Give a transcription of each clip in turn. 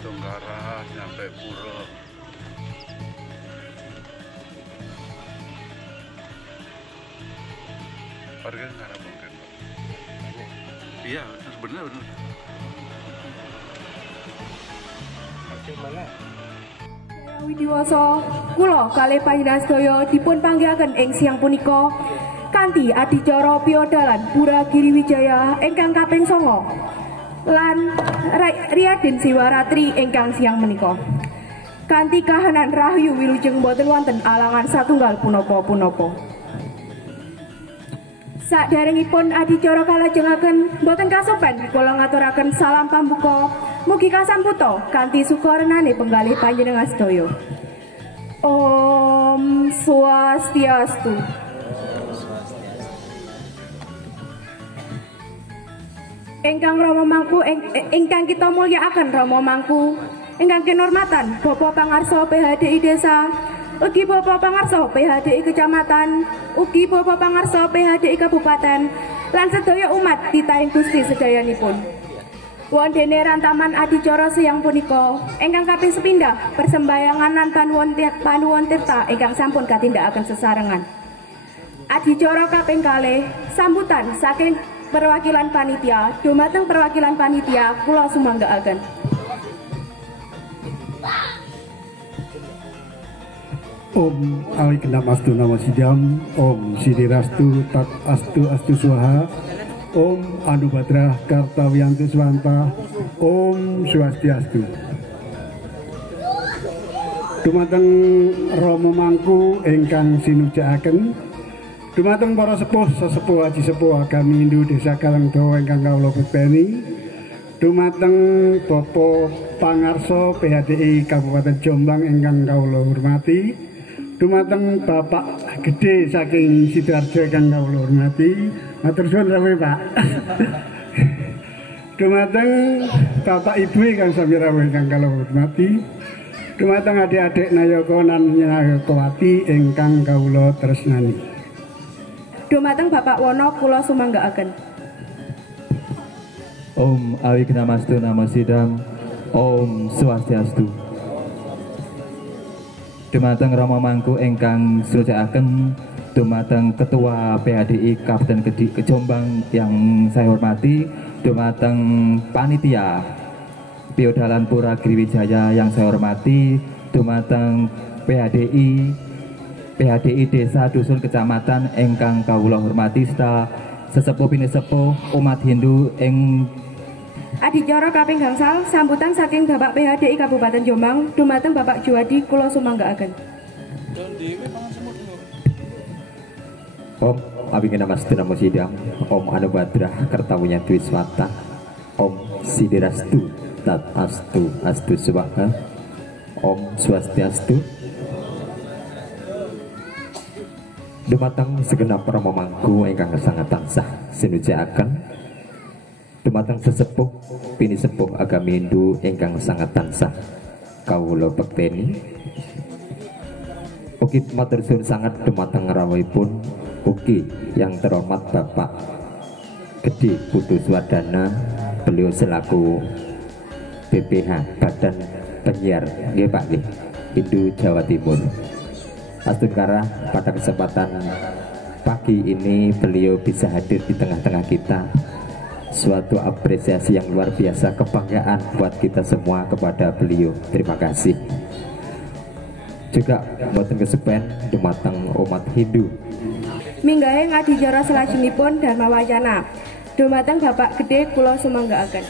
Tunggara nyampe Pura. Harga nggak ada mungkin. Iya, benar. Widiwasa kula kalih panjenengan sedaya dipun panggihaken ing siang punika kanthi adicara piyadalan Pura Giriwijaya ingkang kaping 9 lan Riyaden Siwaratri ingkang siang menika. Kanthi kahanan rahayu wilujeng boten wonten alangan satunggal punapa-punapa. Saderengipun adicara kalajengaken boten kasopen kula ngaturaken salam pambuka mugi kasamputa kanthi sukarenane penggalih panjenengan sedaya. Om Swastiastu. Ingkang Rama Mangku ingkang kita mulyakaken Rama Mangku ingkang kinurmatan Bapak Pangarsa PHDI Desa, ugi Bapak Pangarsa PHDI Kecamatan, ugi Bapak Pangarsa PHDI Kabupaten, lan sedaya umat titahing Gusti sedayanipun. Wondene rantaman adicara siang punika ingkang kaping sepindhah persembahyangan lan panuwun tirta ingkang sampun katindakaken sesarengan. Adicara kaping kalih sambutan saking perwakilan panitia dumateng perwakilan panitia kula sumanggaaken. Om Awikenam Astu Namo Sidam, Om Sidirastu Tat Astu Swaha, Om Anubhadra Kartawiyantu Swanta, Om Swastiastu. Dumateng Rama Mangku ingkang sinujakaken, dumateng para sesepuh aji sepuh agami Hindu Desa Karangdawa ingkang kawula bebeni, dumateng Bapak Pangarsa PHDI Kabupaten Jombang ingkang kawula hormati, dumateng Bapak Gede saking Sidoarjo ingkang kawula hormati, matur suwun rawuh Pak. Dumateng Bapak Ibu ingkang sami rawuh ingkang kawula hormati, dumateng adik-adik Nayaka lan Nyagawati ingkang kawula tresnani. Dumateng Bapak Wono kula sumanggaaken. Om Awikenam Astu Namo Sidam, Om Swastiastu. Dumateng Rama Mangku ingkang sinujakaken, dumateng Ketua PHDI Kabupaten Jombang yang saya hormati, dumateng panitia Piyadalan Pura Giriwijaya yang saya hormati, dumateng PHDI Desa Dusun Kecamatan ingkang kawula hormati serta sesepuh pinisepuh umat Hindu ing Adicara kaping gangsal sambutan saking Bapak PHDI Kabupaten Jombang dumateng Bapak Juwadi kula sumanggaaken. Om Awikenam Astu Namo Sidam, Om Anubhadra Kartawiyantu Swanta, Om Sidirastu Tat Astu Swaha, Om Swastiastu. Dumateng segenap Rama Mangku ingkang sangat tansah sinujakaken, dumateng sesepuh pinisepuh agami Hindu ingkang sangat tansah kawula bekteni, ugi matur suwun sanget dumateng rawuhipun ugi yang terhormat Bapak Gede Putu Swadana, beliau selaku BPH Badan Penyiar nggih Pak nggih Hindu Jawa Timur. Astungkara pada kesempatan pagi ini beliau bisa hadir di tengah-tengah kita, suatu apresiasi yang luar biasa, kebanggaan buat kita semua kepada beliau. Terima kasih. Juga boten kesepen dumateng umat Hindu. Minggahe ngadicara selajengipun Dharma Wacana dumateng Bapak Gede kula sumanggaaken.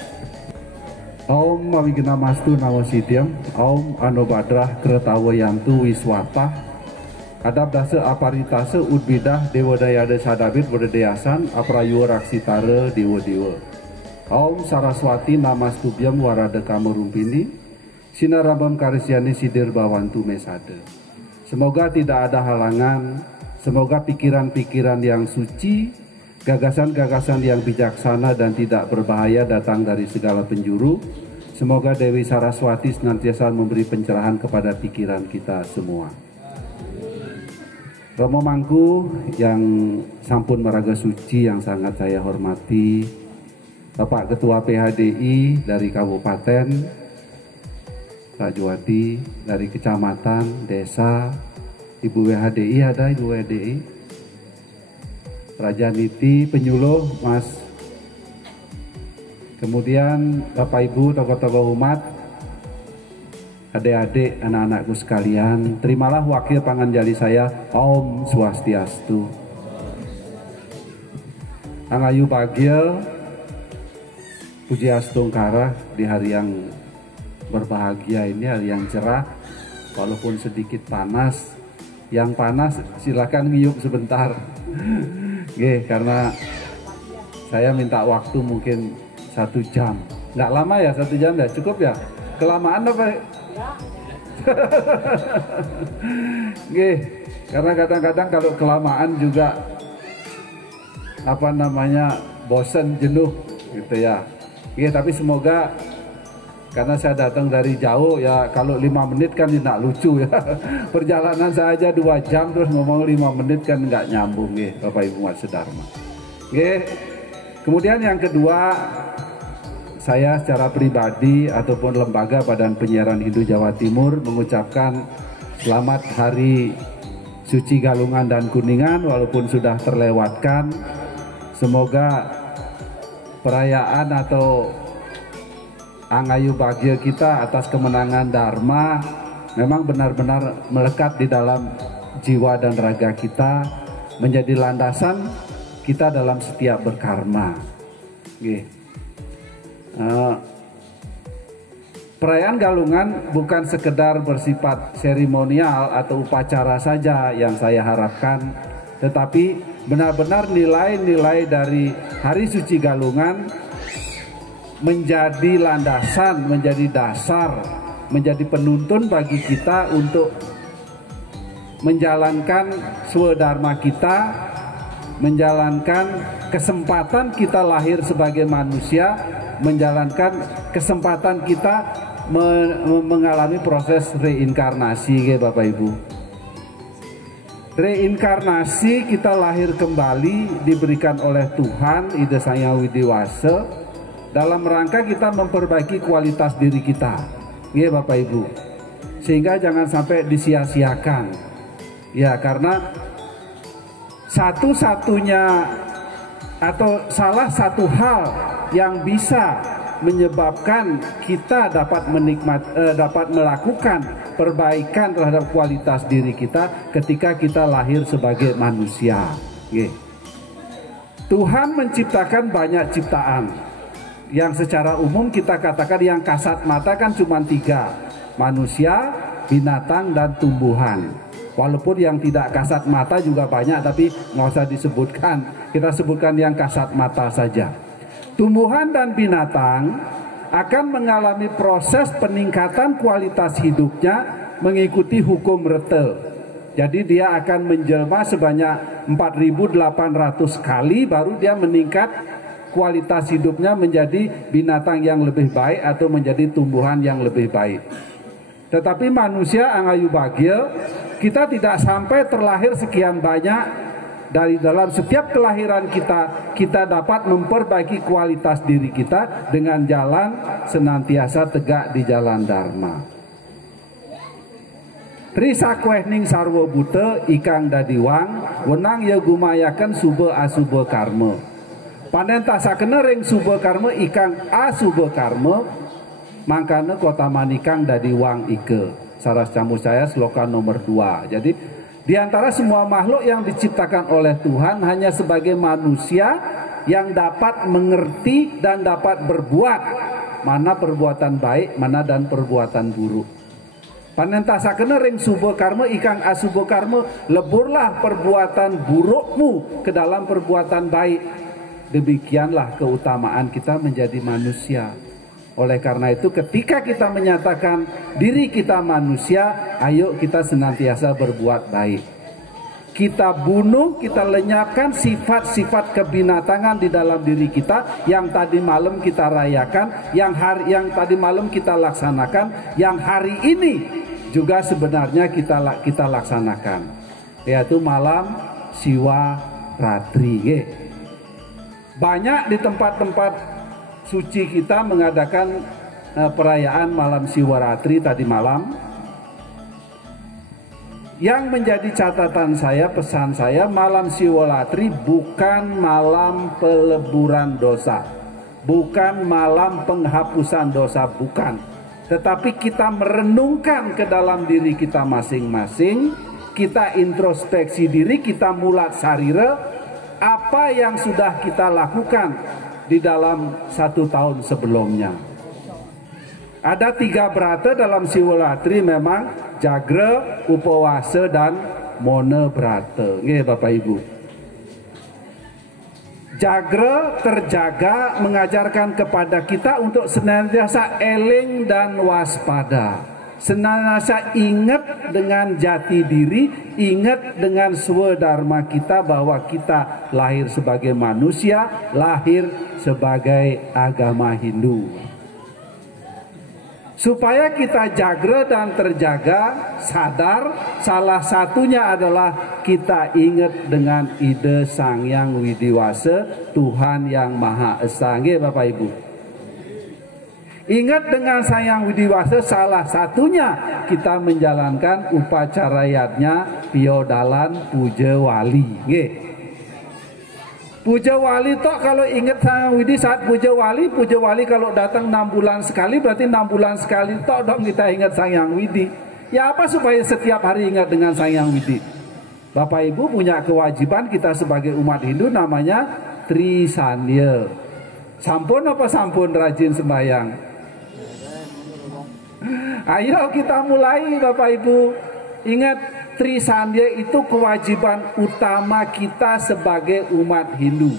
Om Awikenam Astu Namo Sidam, Om Anubhadra Kartawiyantu Wiswata, Adab dasa aparitase udbidah dewa dayada sadabit berdeyasan aprayuwa raksitara dewa-dewa. Om Saraswati Namastubyam warada kamerumpini, sinarabam karisyani sidir bawantu mesada. Semoga tidak ada halangan, semoga pikiran-pikiran yang suci, gagasan-gagasan yang bijaksana dan tidak berbahaya datang dari segala penjuru. Semoga Dewi Saraswati senantiasa memberi pencerahan kepada pikiran kita semua. Rama Mangku yang sampun maraga suci yang sangat saya hormati, Bapak Ketua PHDI dari Kabupaten, Pak Juwadi dari kecamatan, desa, Ibu WHDI ada, Ibu WHDI, Raja Niti, penyuluh, Mas. Kemudian Bapak Ibu, tokoh-tokoh umat, adik-adik, anak-anakku sekalian, terimalah wakil panganjali saya, Om Swastiastu. Angayu Bagya, Puji Astungkara di hari yang berbahagia ini, hari yang cerah, walaupun sedikit panas. Yang panas silakan ngiyup sebentar. Karena saya minta waktu mungkin 1 jam. Nggak lama ya, 1 jam ya, cukup ya? Kelamaan apa? Karena kadang-kadang kalau kelamaan juga bosan, jenuh gitu ya. Tapi semoga, karena saya datang dari jauh ya, kalau 5 menit kan tidak lucu ya. Perjalanan saya aja 2 jam terus ngomong 5 menit kan nggak nyambung Bapak Ibu Umat Sedharma. Kemudian yang kedua, saya secara pribadi ataupun lembaga Badan Penyiaran Hindu Jawa Timur mengucapkan selamat Hari Suci Galungan dan Kuningan walaupun sudah terlewatkan. Semoga perayaan atau Angayu Bagya kita atas kemenangan Dharma memang benar-benar melekat di dalam jiwa dan raga kita, menjadi landasan kita dalam setiap berkarma. Perayaan Galungan bukan sekedar bersifat seremonial atau upacara saja yang saya harapkan, tetapi benar-benar nilai-nilai dari Hari Suci Galungan menjadi landasan, menjadi dasar, menjadi penuntun bagi kita untuk menjalankan swadharma kita, menjalankan kesempatan kita lahir sebagai manusia, menjalankan kesempatan kita mengalami proses reinkarnasi Bapak Ibu. Reinkarnasi, kita lahir kembali diberikan oleh Tuhan Ida Sang Widiwasa dalam rangka kita memperbaiki kualitas diri kita, Bapak Ibu, sehingga jangan sampai disia-siakan ya, karena satu-satunya atau salah satu hal yang bisa menyebabkan kita dapat melakukan perbaikan terhadap kualitas diri kita ketika kita lahir sebagai manusia. Tuhan menciptakan banyak ciptaan yang secara umum kita katakan yang kasat mata kan cuma 3, manusia, binatang, dan tumbuhan. Walaupun yang tidak kasat mata juga banyak, tapi nggak usah disebutkan, kita sebutkan yang kasat mata saja. Tumbuhan dan binatang akan mengalami proses peningkatan kualitas hidupnya mengikuti hukum Rete. Jadi dia akan menjelma sebanyak 4.800 kali baru dia meningkat kualitas hidupnya menjadi binatang yang lebih baik atau menjadi tumbuhan yang lebih baik. Tetapi manusia Angayu Bagya, kita tidak sampai terlahir sekian banyak. Dari dalam setiap kelahiran kita dapat memperbaiki kualitas diri kita dengan jalan senantiasa tegak di jalan Dharma. Trisakwehning sarwa buta ikang dadiwang wenang ya gumayakan suba asuba karma. Panen tasakena ring suba karma ikang asuba karma mangkana kota manikang dadiwang ike. Saras camu saya sloka nomor 2. Jadi di antara semua makhluk yang diciptakan oleh Tuhan, hanya sebagai manusia yang dapat mengerti dan dapat berbuat mana perbuatan baik, mana dan perbuatan buruk. Panentasakena ring suba karma ikang asuba karma, leburlah perbuatan burukmu ke dalam perbuatan baik. Demikianlah keutamaan kita menjadi manusia. Oleh karena itu ketika kita menyatakan diri kita manusia, ayo kita senantiasa berbuat baik. Kita bunuh, kita lenyapkan sifat-sifat kebinatangan di dalam diri kita yang tadi malam kita rayakan, yang tadi malam kita laksanakan, yang hari ini juga sebenarnya kita laksanakan, yaitu malam Siwa Ratri. Banyak di tempat-tempat suci kita mengadakan perayaan malam Siwaratri tadi malam. Yang menjadi catatan saya, pesan saya, malam Siwaratri bukan malam peleburan dosa, bukan malam penghapusan dosa, bukan. Tetapi kita merenungkan ke dalam diri kita masing-masing, kita introspeksi diri, kita mulat sarira, apa yang sudah kita lakukan di dalam 1 tahun sebelumnya. Ada 3 brata dalam Siwaratri memang, Jagra, Upawasa, dan Mona Brata. Nggih Bapak Ibu. Jagra terjaga mengajarkan kepada kita untuk senantiasa eling dan waspada. Senantiasa ingat dengan jati diri, ingat dengan swadharma kita bahwa kita lahir sebagai manusia, lahir sebagai agama Hindu. Supaya kita jaga dan terjaga, sadar, salah satunya adalah kita ingat dengan ide Sang Hyang Widiwasa, Tuhan yang Maha Esa. Nggih Bapak Ibu. Ingat dengan Sang Hyang Widiwasa, salah satunya kita menjalankan upacara yatnya Piodalan Puja Wali. Nggih. Puja Wali toh kalau ingat Sang Hyang Widi saat Puja Wali kalau datang 6 bulan sekali, berarti 6 bulan sekali toh dong kita ingat Sang Hyang Widi. Ya apa supaya setiap hari ingat dengan Sang Hyang Widi? Bapak Ibu punya kewajiban, kita sebagai umat Hindu namanya Trisandya. Sampun apa sampun rajin sembahyang? Ayo kita mulai Bapak Ibu. Ingat, Trisandya itu kewajiban utama kita sebagai umat Hindu.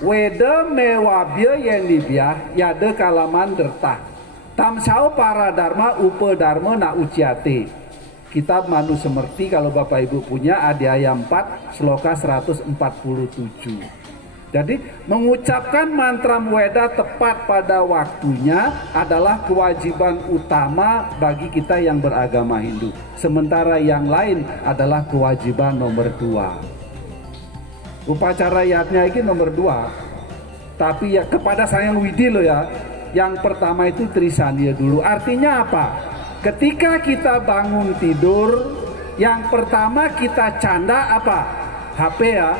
Weda mewabya yenibya yada kalaman dertah. Tamsau para dharma upa dharma na uciate. Kitab Manu Semerti kalau Bapak Ibu punya, Adhyaya 4 sloka 147. Jadi mengucapkan mantra Weda tepat pada waktunya adalah kewajiban utama bagi kita yang beragama Hindu. Sementara yang lain adalah kewajiban nomor 2. Upacara yatnya ini nomor 2. Tapi ya kepada Sang Hyang Widi loh ya. Yang pertama itu Trisandya dulu. Artinya apa? Ketika kita bangun tidur, yang pertama kita canda apa? HP ya.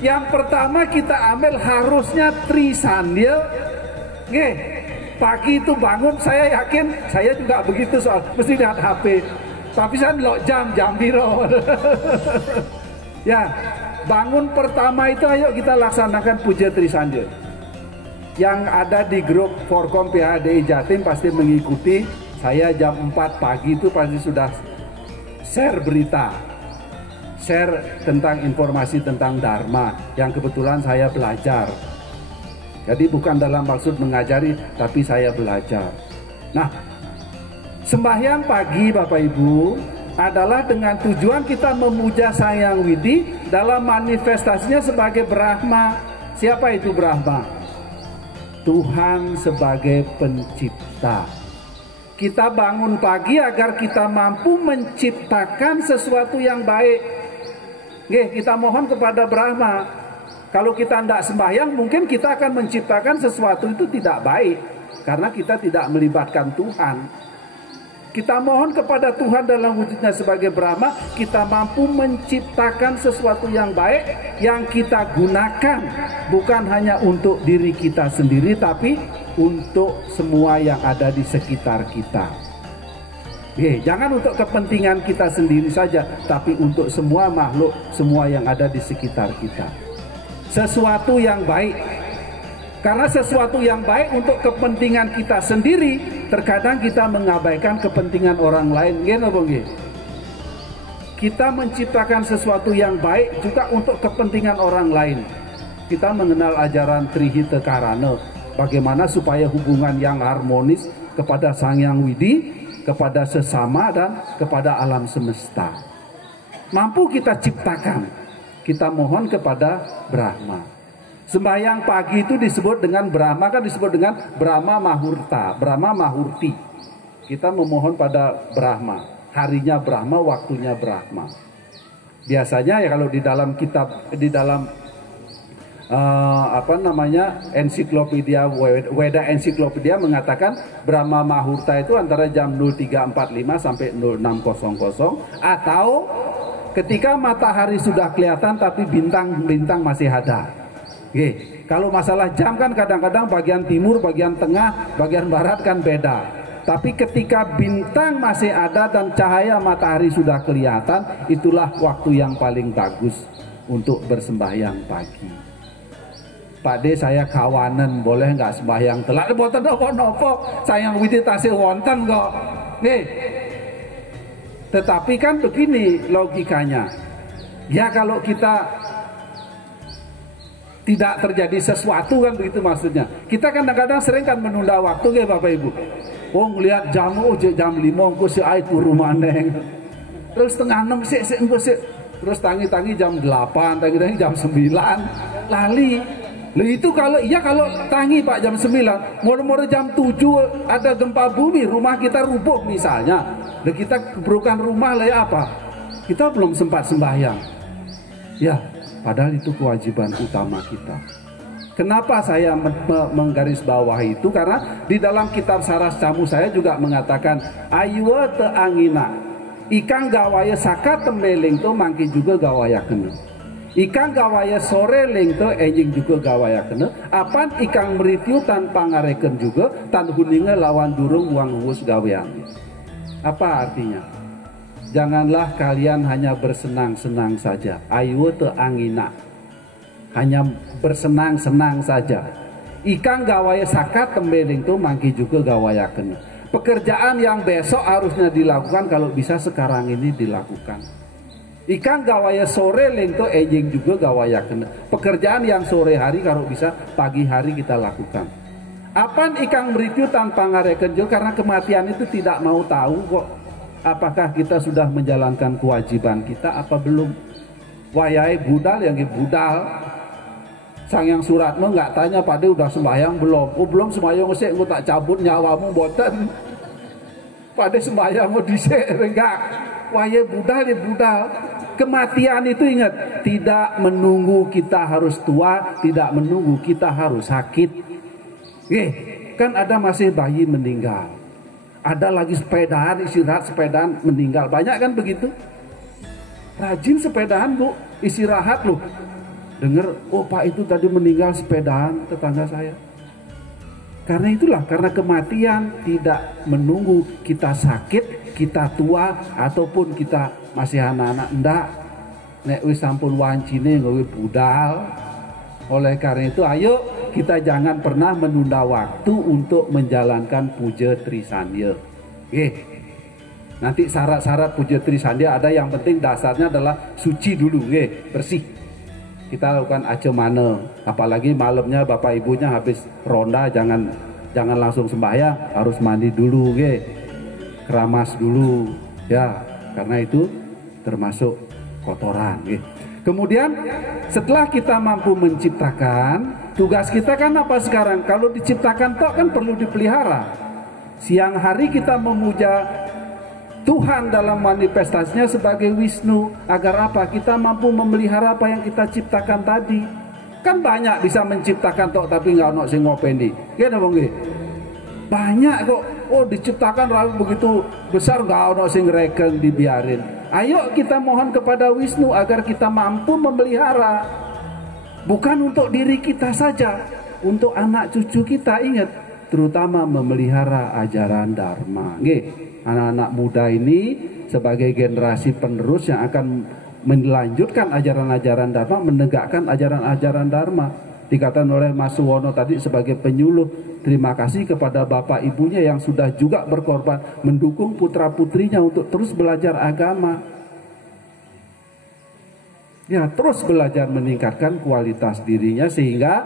Yang pertama kita ambil harusnya Trisandya. Nggih, pagi itu bangun, saya yakin saya juga begitu, soal mesti lihat HP. Tapi saya lo jam biro. Ya, bangun pertama itu ayo kita laksanakan puja Trisandya. Yang ada di grup Forkom PHDI Jatim pasti mengikuti. Saya jam 4 pagi itu pasti sudah share berita, share tentang informasi tentang Dharma yang kebetulan saya belajar. Jadi bukan dalam maksud mengajari, tapi saya belajar. Nah, sembahyang pagi Bapak Ibu adalah dengan tujuan kita memuja Sang Hyang Widi dalam manifestasinya sebagai Brahma. Siapa itu Brahma? Tuhan sebagai pencipta. Kita bangun pagi agar kita mampu menciptakan sesuatu yang baik. Nggih, kita mohon kepada Brahma. Kalau kita tidak sembahyang, mungkin kita akan menciptakan sesuatu itu tidak baik, karena kita tidak melibatkan Tuhan. Kita mohon kepada Tuhan dalam wujudnya sebagai Brahma, kita mampu menciptakan sesuatu yang baik yang kita gunakan bukan hanya untuk diri kita sendiri, tapi untuk semua yang ada di sekitar kita. Jangan untuk kepentingan kita sendiri saja, tapi untuk semua makhluk, semua yang ada di sekitar kita. Sesuatu yang baik. Karena sesuatu yang baik untuk kepentingan kita sendiri, terkadang kita mengabaikan kepentingan orang lain. Kita menciptakan sesuatu yang baik juga untuk kepentingan orang lain. Kita mengenal ajaran Trihita Karana, bagaimana supaya hubungan yang harmonis kepada Sang Hyang Widi, kepada sesama, dan kepada alam semesta mampu kita ciptakan. Kita mohon kepada Brahma. Sembahyang pagi itu disebut dengan Brahma, kan disebut dengan Brahma Mahurta, Brahma Mahurti. Kita memohon pada Brahma, harinya Brahma, waktunya Brahma. Biasanya ya kalau di dalam kitab, di dalam ensiklopedia Weda ensiklopedia mengatakan Brahma Mahurta itu antara jam 03.45 sampai 06.00 atau ketika matahari sudah kelihatan tapi bintang-bintang masih ada. Oke, kalau masalah jam kan kadang-kadang bagian timur, bagian tengah, bagian barat kan beda. Tapi ketika bintang masih ada dan cahaya matahari sudah kelihatan, itulah waktu yang paling bagus untuk bersembahyang pagi. Pak D, saya kawanan, boleh nggak sembahyang telat? Boten nopo-nopo, sayang widitase wonten kok. Nih. Tetapi kan begini logikanya. Ya kalau kita tidak terjadi sesuatu kan begitu maksudnya. Kita kadang-kadang sering kan menunda waktu ya Bapak Ibu. Oh ngelihat jam, jam 5 engko si ai turu maneh. Terus setengah 6 sik. Terus tangi-tangi jam 8, tangi-tangi jam 9. Lali. Loh itu kalau tangi Pak jam 9, moro-moro jam 7 ada gempa bumi, rumah kita rubuh misalnya. Loh kita kebrukan rumah lah ya apa? Kita belum sempat sembahyang. Ya, padahal itu kewajiban utama kita. Kenapa saya menggarisbawahi itu? Karena di dalam kitab Saras Camu saya juga mengatakan ayuwa te angina. Ikang gawaya saka tembeling to mangki juga gawaya kena. Ikang gawaya sore ling to enjing juga gawaya kena. Apan ikang meritiu tanpa ngareken juga tan huninga lawan durung uang huus gawean. Apa artinya? Janganlah kalian hanya bersenang-senang saja. Ayu te angina. Hanya bersenang-senang saja. Ikang gawaya sakat tembeling to mangki juga gawaya kena. Pekerjaan yang besok harusnya dilakukan kalau bisa sekarang ini dilakukan. Ikan gawaya sore lento enjing juga gawaya kena. Pekerjaan yang sore hari kalau bisa pagi hari kita lakukan. Apan ikan meritiu tanpa ngareken juga karena kematian itu tidak mau tahu kok. Apakah kita sudah menjalankan kewajiban kita apa belum? Wayai budal yang budal. Sang yang suratmu nggak tanya pada udah sembahyang belum? Oh belum sembahyang sih, aku tak cabut nyawamu boten. Pada sembahyangmu disek enggak? Wayai budal ya budal. Kematian itu ingat, tidak menunggu kita harus tua, tidak menunggu kita harus sakit. Kan ada masih bayi meninggal. Ada lagi sepedaan, istirahat sepedaan meninggal. Banyak kan begitu? Rajin sepedaan Bu, istirahat loh. Dengar, oh Pak itu tadi meninggal sepedaan tetangga saya. Karena itulah, karena kematian tidak menunggu kita sakit, kita tua, ataupun kita masih anak-anak. Enggak, nek wis sampun wancine nggawe budal. Oleh karena itu ayo kita jangan pernah menunda waktu untuk menjalankan puja Trisandya. Nanti syarat-syarat puja Trisandya ada, yang penting dasarnya adalah suci dulu, bersih. Kita lakukan acemane, apalagi malamnya bapak ibunya habis ronda jangan langsung sembahyang, harus mandi dulu, keramas dulu, ya, karena itu termasuk kotoran. Kemudian setelah kita mampu menciptakan, tugas kita kan apa sekarang? Kalau diciptakan toh kan perlu dipelihara. Siang hari kita memuja Tuhan dalam manifestasinya sebagai Wisnu. Agar apa? Kita mampu memelihara apa yang kita ciptakan tadi. Kan banyak bisa menciptakan tok tapi nggak ono sing ngopendi. Gimana bang? Banyak kok. Oh diciptakan lalu begitu besar nggak ono sing reken dibiarin. Ayo kita mohon kepada Wisnu agar kita mampu memelihara. Bukan untuk diri kita saja, untuk anak cucu kita. Ingat, terutama memelihara ajaran Dharma. Anak-anak muda ini sebagai generasi penerus yang akan melanjutkan ajaran-ajaran Dharma, menegakkan ajaran-ajaran Dharma. Dikatakan oleh Mas Suwono tadi sebagai penyuluh, terima kasih kepada bapak ibunya yang sudah juga berkorban mendukung putra-putrinya untuk terus belajar agama. Ya, terus belajar meningkatkan kualitas dirinya sehingga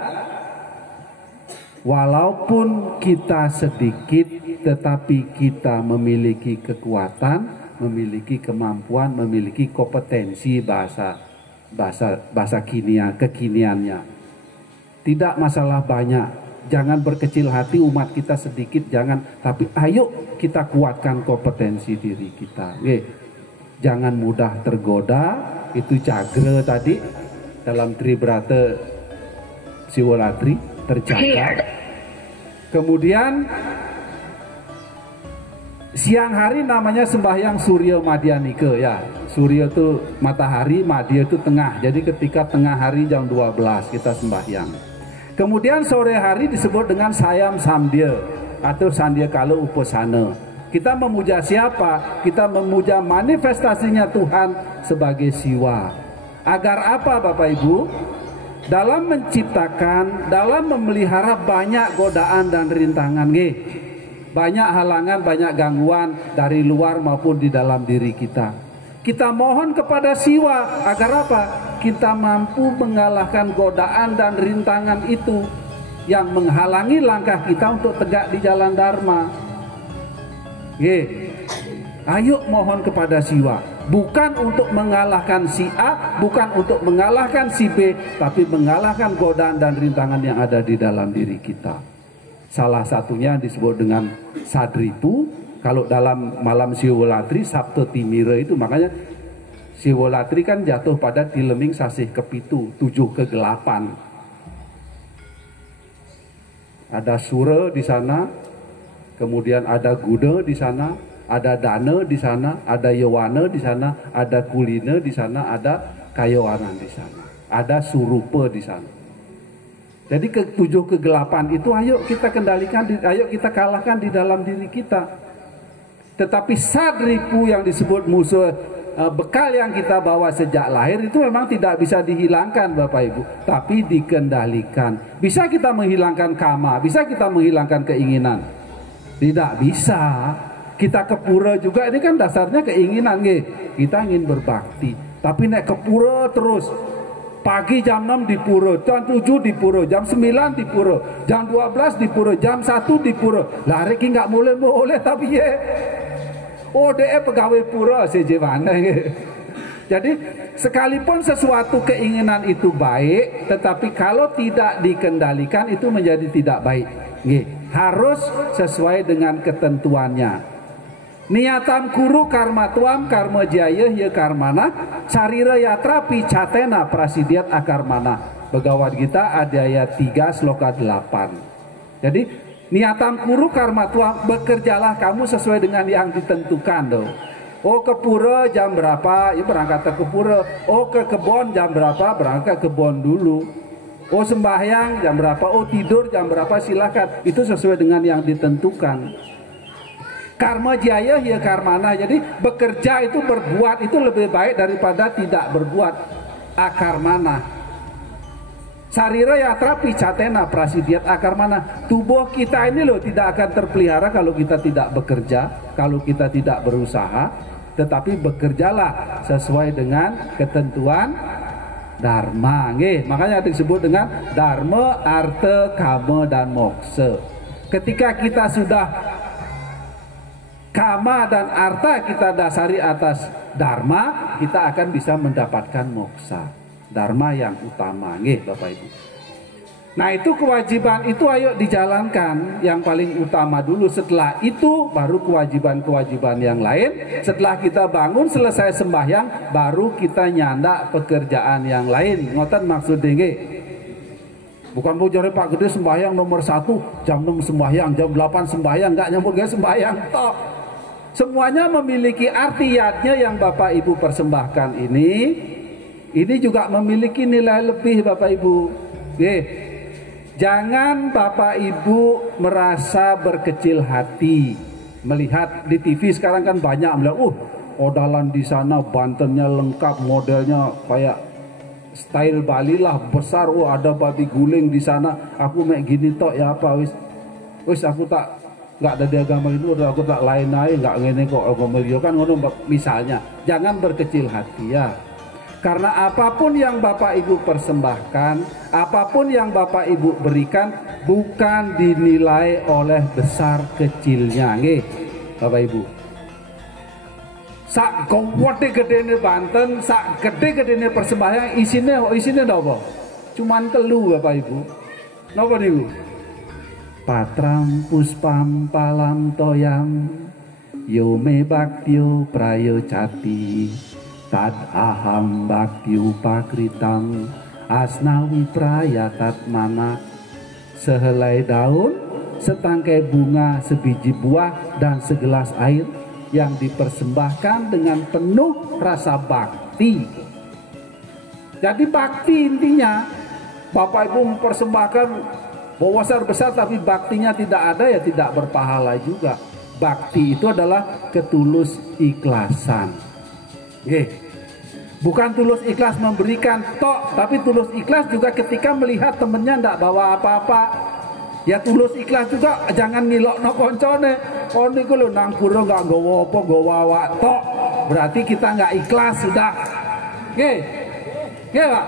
walaupun kita sedikit, tetapi kita memiliki kekuatan, memiliki kemampuan, memiliki kompetensi bahasa kekiniannya. Tidak masalah banyak, jangan berkecil hati umat kita sedikit, jangan. Tapi ayo kita kuatkan kompetensi diri kita. Jangan mudah tergoda, itu Cagra tadi dalam Tribrata siwolatri terjaga. Kemudian siang hari namanya sembahyang Surya Madyanike ya. Surya itu matahari, Madya itu tengah. Jadi ketika tengah hari jam 12 kita sembahyang. Kemudian sore hari disebut dengan Sayam Samdya atau Sandya Kala Upasana. Kita memuja siapa? Kita memuja manifestasinya Tuhan sebagai Siwa. Agar apa Bapak Ibu? Dalam menciptakan, dalam memelihara banyak godaan dan rintangan, banyak halangan, banyak gangguan dari luar maupun di dalam diri kita. Kita mohon kepada Siwa agar apa? Kita mampu mengalahkan godaan dan rintangan itu yang menghalangi langkah kita untuk tegak di jalan Dharma. Ayo mohon kepada Siwa, bukan untuk mengalahkan si A, bukan untuk mengalahkan si B, tapi mengalahkan godaan dan rintangan yang ada di dalam diri kita. Salah satunya disebut dengan Sadripu. Kalau dalam malam Siwolatri, Sabtu Timira itu, makanya Siwolatri kan jatuh pada Tileming Sasih Kepitu, 7 kegelapan. Ada Sura di sana, kemudian ada Guda di sana, ada Dana di sana, ada Yawana di sana, ada Kulina di sana, ada Kayawanan di sana, ada Surupa di sana. Jadi ke-7 kegelapan itu ayo kita kendalikan, ayo kita kalahkan di dalam diri kita. Tetapi Sadripu yang disebut musuh bekal yang kita bawa sejak lahir itu memang tidak bisa dihilangkan Bapak Ibu, tapi dikendalikan. Bisa kita menghilangkan kama, bisa kita menghilangkan keinginan? Tidak bisa. Kita ke pura juga, ini kan dasarnya keinginan, kita ingin berbakti. Tapi naik ke pura terus. Pagi jam 6 di pura, jam 7 di pura, jam 9 di pura, jam 12 di pura, jam 1 di pura. Lari ki nggak boleh tapi ye. Oh dia pegawai pura sejauh Jadi sekalipun sesuatu keinginan itu baik, tetapi kalau tidak dikendalikan itu menjadi tidak baik. Harus sesuai dengan ketentuannya. Niatam kuru karma tuam karma jaya ya karmana carira yatra picatena prasidiat akarmana. Bhagavad Gita Adhyaya 3 sloka 8. Jadi niatam kuru karma tuam, bekerjalah kamu sesuai dengan yang ditentukan doh. Oh ke pura jam berapa? Ya berangkat ke pura. Oh ke kebon jam berapa? Berangkat ke kebon dulu. Oh sembahyang jam berapa? Oh tidur jam berapa? Silakan. Itu sesuai dengan yang ditentukan. Karma jaya ya karmana. Jadi bekerja itu berbuat itu lebih baik daripada tidak berbuat. Akarmana. Sarira yatra picatena prasidiat akarmana. Tubuh kita ini loh tidak akan terpelihara kalau kita tidak bekerja, kalau kita tidak berusaha, tetapi bekerjalah sesuai dengan ketentuan dharma. Makanya disebut dengan dharma, artha, kama dan moksa. Ketika kita sudah kama dan arta kita dasari atas dharma, kita akan bisa mendapatkan moksa. Dharma yang utama, Bapak Ibu. Nah itu kewajiban itu ayo dijalankan yang paling utama dulu. Setelah itu baru kewajiban-kewajiban yang lain. Setelah kita bangun selesai sembahyang, baru kita nyandak pekerjaan yang lain. Ngoten maksudnya. Bukan mau cari Pak Gede sembahyang nomor 1 jam 6 sembahyang, jam 8 sembahyang, nggak nyambut gak sembahyang toh. Semuanya memiliki artiatnya yang Bapak Ibu persembahkan ini juga memiliki nilai lebih Bapak Ibu. Jangan Bapak Ibu merasa berkecil hati melihat di TV sekarang kan banyak bilang, odalan di sana Bantennya lengkap, modelnya kayak style Bali lah besar, ada babi guling di sana. Aku mek gini tok ya apa wis aku tak nggak ada di agama itu, aku tak lain aja nggak ngene kok agama dia kan ngono. Misalnya jangan berkecil hati ya, karena apapun yang Bapak Ibu persembahkan, apapun yang Bapak Ibu berikan bukan dinilai oleh besar kecilnya, Bapak Ibu. Sak gede gedene Banten, sak gede persembahyan isine apa? Cuman telu Bapak Ibu. Napa niku? Patram puspam palam toyam yome baktyo prayo cati tad aham baktyo pakritam Asnawi prayatat mana, sehelai daun, setangkai bunga, sebiji buah, dan segelas air yang dipersembahkan dengan penuh rasa bakti. Jadi bakti intinya, Bapak Ibu mempersembahkan besar tapi baktinya tidak ada, ya tidak berpahala juga. Bakti itu adalah ketulus ikhlasan. Bukan tulus ikhlas memberikan tok, tapi tulus ikhlas juga ketika melihat temennya tidak bawa apa-apa. Ya tulus ikhlas juga, jangan ngilok no koncone. Oh niku lho nang pura nggak gowo apa gowo awak tok, berarti kita nggak ikhlas sudah. Pak.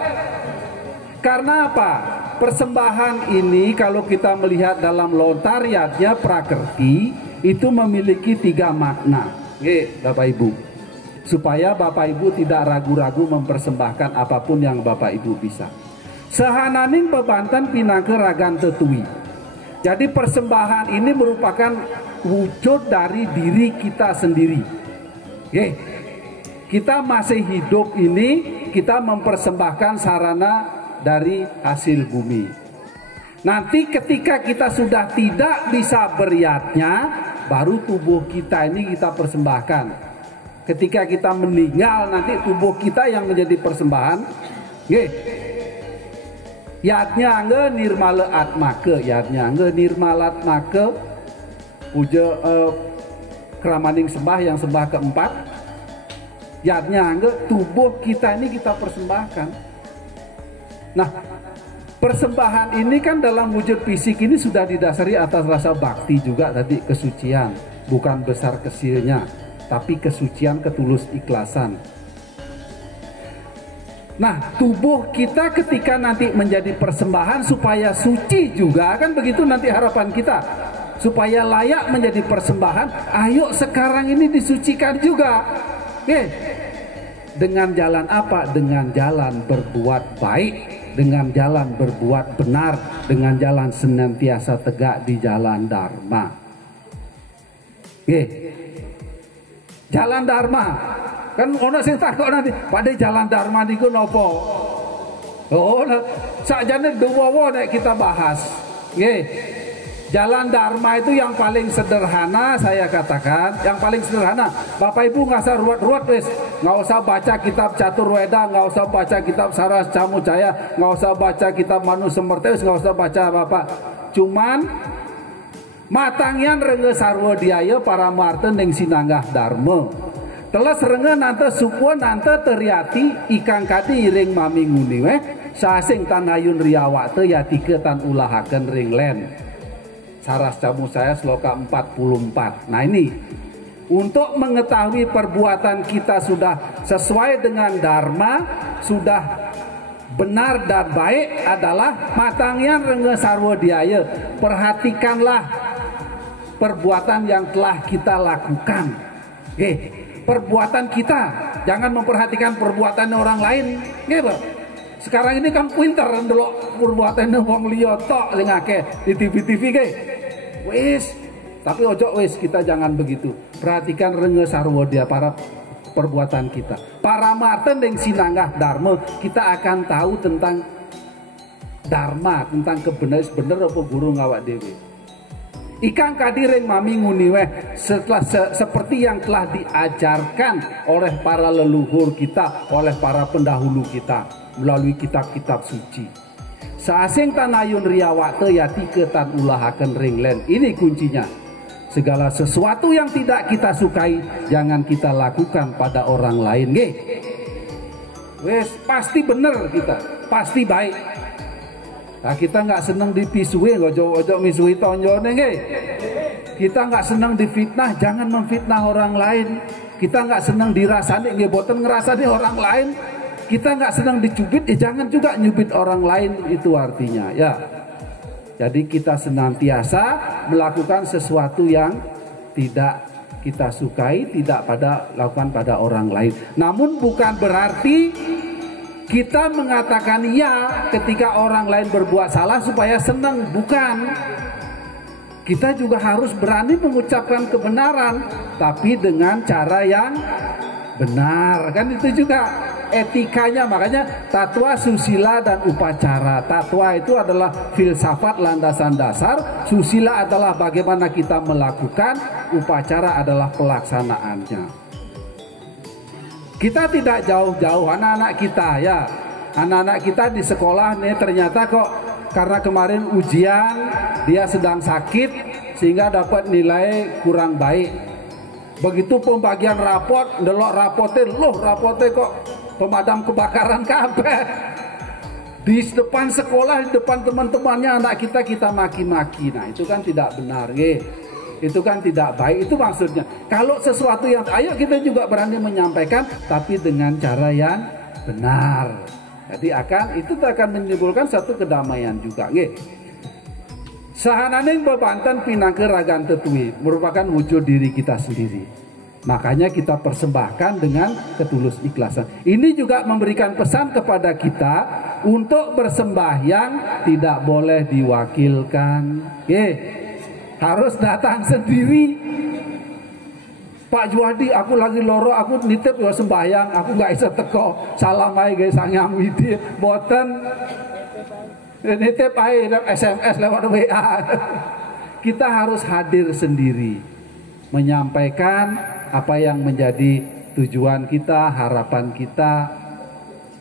Karena apa? Persembahan ini kalau kita melihat dalam lontariatnya prakerti itu memiliki 3 makna. Bapak Ibu, supaya Bapak Ibu tidak ragu-ragu mempersembahkan apapun yang Bapak Ibu bisa. Sehananing bebanten pinangke ragan tetui. Jadi persembahan ini merupakan wujud dari diri kita sendiri. Kita masih hidup ini, kita mempersembahkan sarana dari hasil bumi. Nanti ketika kita sudah tidak bisa beriatnya, baru tubuh kita ini kita persembahkan. Ketika kita meninggal, nanti tubuh kita yang menjadi persembahan. Yatnya angge nirmala atmake, yatnya angge nirmalat make, puja keramaning sembah yang sembah keempat. Yatnya angge tubuh kita ini kita persembahkan. Nah, persembahan ini kan dalam wujud fisik ini sudah didasari atas rasa bakti juga tadi, kesucian, bukan besar kecilnya, tapi kesucian, ketulus ikhlasan. Nah, tubuh kita ketika nanti menjadi persembahan supaya suci juga, kan begitu nanti harapan kita. Supaya layak menjadi persembahan, ayo sekarang ini disucikan juga. Dengan jalan apa? Dengan jalan berbuat baik, dengan jalan berbuat benar, dengan jalan senantiasa tegak di jalan Dharma. Jalan Dharma. Kan ono sing takok nanti, pada jalan Dharma niku napa? Oh, sakjane duwowo nek kita bahas. Jalan Dharma itu yang paling sederhana, saya katakan, yang paling sederhana. Bapak Ibu nggak usah ruwet-ruwet wis, nggak usah baca kitab Catur Weda, nggak usah baca kitab Saras Camu Jaya, nggak usah baca kitab Manu Semerteus, nggak usah baca apa-apa. Cuman matangian renge sarwa diaya para marten ning sinanggah Dharma. Teles renge nante supo nante teriati ikang kadi ring mami nguni weh sasing tanayun riyawate yatike tan ulahaken ring len. Saras Camu saya sloka 44. Nah ini untuk mengetahui perbuatan kita sudah sesuai dengan Dharma, sudah benar dan baik adalah matangian renge sarwa diaya. Perhatikanlah perbuatan yang telah kita lakukan. Perbuatan kita, jangan memperhatikan perbuatan orang lain. Sekarang ini kan pinter ndelok perbuatan wong liya tok sing akeh di TV-TV wis, tapi ojo wis, kita jangan begitu. Perhatikan renge sarwa dia para perbuatan kita. Para marten ning sinanggah Dharma, kita akan tahu tentang Dharma, tentang kebenaran bener apa guru ngawak dewe. Ikang kadiring mami nguni weh setelah seperti yang telah diajarkan oleh para leluhur kita, oleh para pendahulu kita melalui kitab-kitab suci. Saasing tanayun riyawate yati ketan ulahaken ringlen. Ini kuncinya. Segala sesuatu yang tidak kita sukai jangan kita lakukan pada orang lain. Wes pasti bener kita, pasti baik. Nah, kita nggak senang dipisui, ojo misui tonjone Kita nggak senang difitnah, jangan memfitnah orang lain. Kita nggak senang dirasani, boten ngerasani orang lain. Kita nggak senang dicubit, jangan juga nyubit orang lain, itu artinya ya. Jadi kita senantiasa melakukan sesuatu yang tidak kita sukai, tidak lakukan pada orang lain. Namun bukan berarti kita mengatakan ya ketika orang lain berbuat salah supaya senang, bukan. Kita juga harus berani mengucapkan kebenaran, tapi dengan cara yang benar, kan itu juga. etikanya. Makanya tatwa, susila, dan upacara. Tatwa itu adalah filsafat, landasan dasar. Susila adalah bagaimana kita melakukan. Upacara adalah pelaksanaannya. Kita tidak jauh-jauh anak-anak kita ya. Anak-anak kita di sekolah nih ternyata kok karena kemarin ujian dia sedang sakit sehingga dapat nilai kurang baik. Begitu pembagian rapot, ndelok rapote kok pemadam kebakaran kabeh. Di depan sekolah, di depan teman-temannya anak kita maki-maki. Nah, itu kan tidak benar, itu kan tidak baik. Itu maksudnya. Kalau sesuatu yang ayo kita juga berani menyampaikan tapi dengan cara yang benar. Jadi itu akan menimbulkan satu kedamaian juga, Sahananing bebanten pinangke ragan tetui merupakan wujud diri kita sendiri. Makanya kita persembahkan dengan ketulus ikhlasan. Ini juga memberikan pesan kepada kita untuk bersembahyang tidak boleh diwakilkan. Harus datang sendiri. Pak Juwadi, aku lagi loro, aku nitip ya sembahyang, aku nggak bisa teko. Salam ae guys Sang Hyang Widi, boten nitip ae SMS lewat WA. Kita harus hadir sendiri, menyampaikan apa yang menjadi tujuan kita, harapan kita.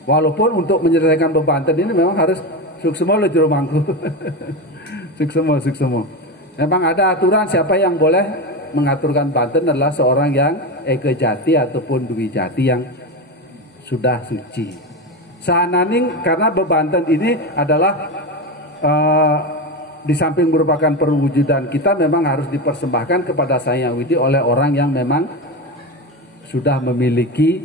Walaupun untuk menyelesaikan bebanten ini memang harus suksemo lo jero mangku. Suksemo. Memang ada aturan siapa yang boleh mengaturkan banten adalah seorang yang eke jati ataupun dwi jati yang sudah suci. Sananing karena bebanten ini adalah di samping merupakan perwujudan kita memang harus dipersembahkan kepada Sang Hyang Widi oleh orang yang memang sudah memiliki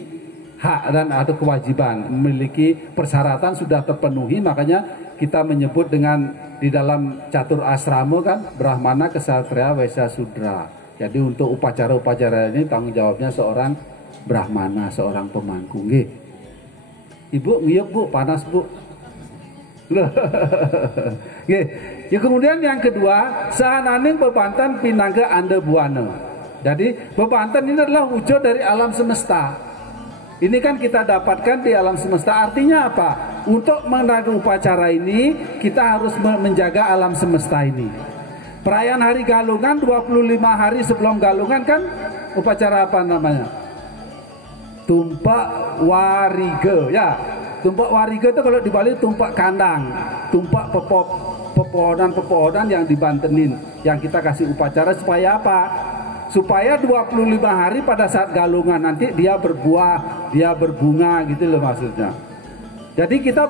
hak dan atau kewajiban, memiliki persyaratan sudah terpenuhi. Makanya kita menyebut dengan di dalam catur asrama kan Brahmana, Ksatria, Waisya, Sudra. Jadi untuk upacara-upacara ini tanggung jawabnya seorang Brahmana, seorang pemangku. Ibu ngiyuk bu, panas bu. Ya, kemudian yang kedua, sahananing bebanten pinangga ande buana. Jadi bebanten ini adalah wujud dari alam semesta. Ini kan kita dapatkan di alam semesta. Artinya apa? Untuk mengadakan upacara ini kita harus menjaga alam semesta ini. Perayaan Hari Galungan 25 hari sebelum Galungan kan upacara apa namanya? Tumpak Warige ya. Tumpak Warige itu kalau di Bali tumpak kandang, tumpak pepohonan yang dibantenin, yang kita kasih upacara supaya apa? Supaya 25 hari pada saat Galungan nanti dia berbuah, dia berbunga gitu loh maksudnya. Jadi kita